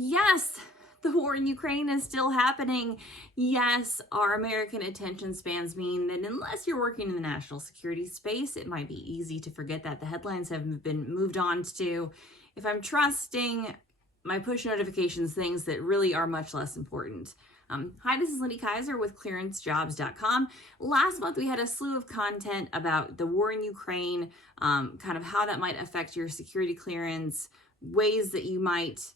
Yes, the war in Ukraine is still happening. Yes, our American attention spans mean that unless you're working in the national security space, it might be easy to forget that the headlines have been moved on to, if I'm trusting my push notifications, things that really are much less important. Hi, this is Lindy Kaiser with clearancejobs.com. Last month, we had a slew of content about the war in Ukraine, kind of how that might affect your security clearance, ways that you might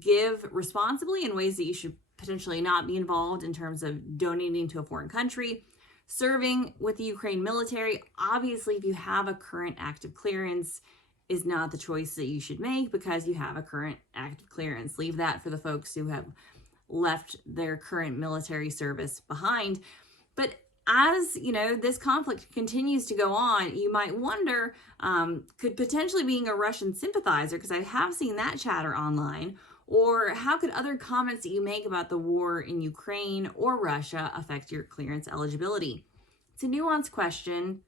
give responsibly and ways that you should potentially not be involved in terms of donating to a foreign country, serving with the Ukraine military. Obviously, if you have a current active clearance, is not the choice that you should make because you have a current active clearance. Leave that for the folks who have left their current military service behind. But as you know, this conflict continues to go on, you might wonder, could potentially being a Russian sympathizer, because I have seen that chatter online, or how could other comments that you make about the war in Ukraine or Russia affect your clearance eligibility? It's a nuanced question.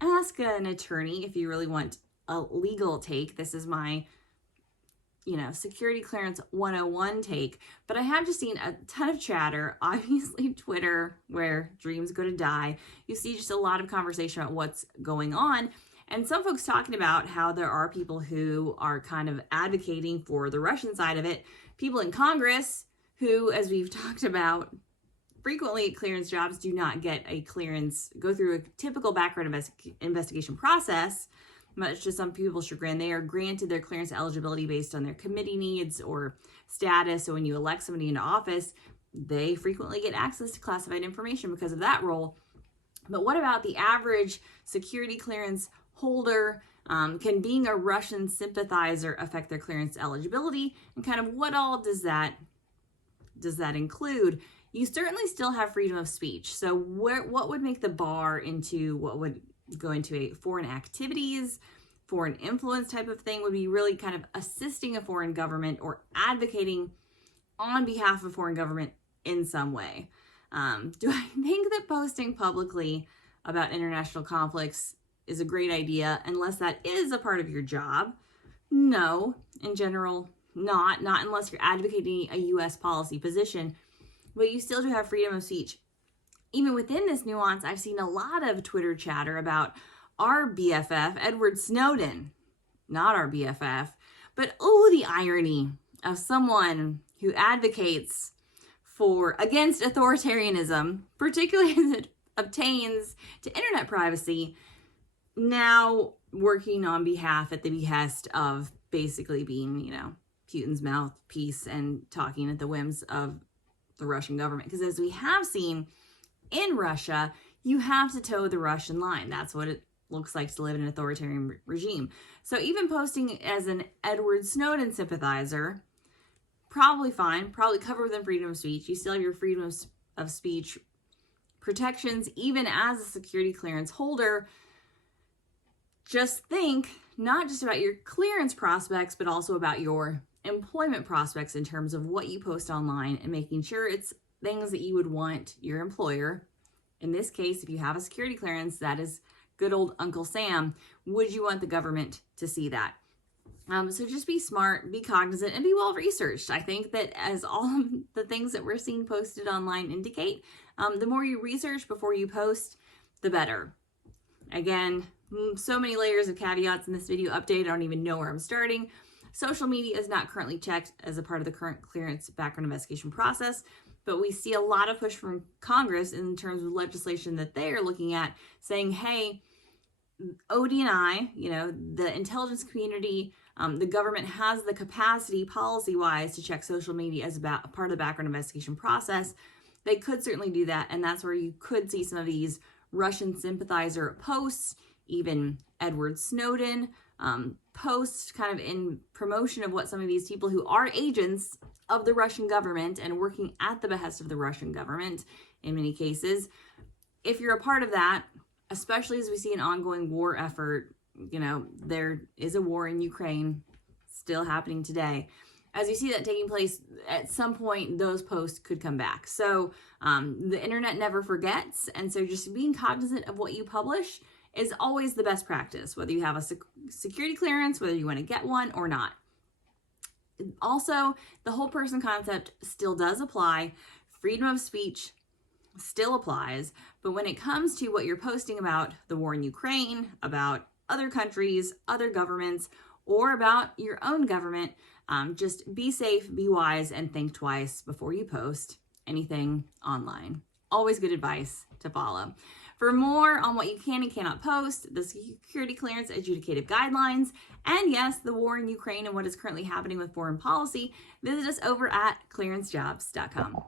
Ask an attorney if you really want a legal take. This is my security clearance 101 take, but I have just seen a ton of chatter, obviously Twitter, where dreams go to die. You see just a lot of conversation about what's going on, and some folks talking about how there are people who are kind of advocating for the Russian side of it, people in Congress who, as we've talked about frequently at clearance jobs, do not get a clearance, go through a typical background investigation process. Much to some people's chagrin, they are granted their clearance eligibility based on their committee needs or status. So when you elect somebody into office, they frequently get access to classified information because of that role. But what about the average security clearance holder? Can being a Russian sympathizer affect their clearance eligibility? And kind of what all does that include? You certainly still have freedom of speech. So what would make the bar into what would go into a foreign activities, foreign influence type of thing, would be really kind of assisting a foreign government or advocating on behalf of a foreign government in some way. Do I think that posting publicly about international conflicts is a great idea unless that is a part of your job? No, in general, not unless you're advocating a U.S. policy position, but you still do have freedom of speech. Even within this nuance, I've seen a lot of Twitter chatter about our BFF, Edward Snowden, not our BFF, but the irony of someone who advocates against authoritarianism, particularly as it obtains to internet privacy, now working on behalf at the behest of basically being, Putin's mouthpiece and talking at the whims of the Russian government. Because as we have seen, in Russia, you have to toe the Russian line. That's what it looks like to live in an authoritarian regime. So even posting as an Edward Snowden sympathizer, probably fine, probably covered within freedom of speech. You still have your freedom of speech protections, even as a security clearance holder. Just think not just about your clearance prospects, but also about your employment prospects in terms of what you post online and making sure it's things that you would want your employer, in this case, if you have a security clearance, that is good old Uncle Sam, would you want the government to see that? So just be smart, be cognizant, and be well researched. I think that as all of the things that we're seeing posted online indicate, the more you research before you post, the better. Again, so many layers of caveats in this video update. I don't even know where I'm starting. Social media is not currently checked as a part of the current clearance background investigation process, but we see a lot of push from Congress in terms of legislation that they are looking at, saying, hey, OD&I, the intelligence community, the government has the capacity policy-wise to check social media as a part of the background investigation process. They could certainly do that, and that's where you could see some of these Russian sympathizer posts, even Edward Snowden posts kind of in promotion of what some of these people who are agents of the Russian government and working at the behest of the Russian government in many cases. If you're a part of that, especially as we see an ongoing war effort, there is a war in Ukraine still happening today. As you see that taking place, at some point, those posts could come back. So the internet never forgets. And so just being cognizant of what you publish is always the best practice, whether you have a security clearance, whether you want to get one or not. Also, the whole person concept still does apply. Freedom of speech still applies. But when it comes to what you're posting about the war in Ukraine, about other countries, other governments, or about your own government, just be safe, be wise, and think twice before you post anything online. Always good advice to follow. For more on what you can and cannot post, the security clearance adjudicative guidelines, and yes, the war in Ukraine and what is currently happening with foreign policy, visit us over at clearancejobs.com.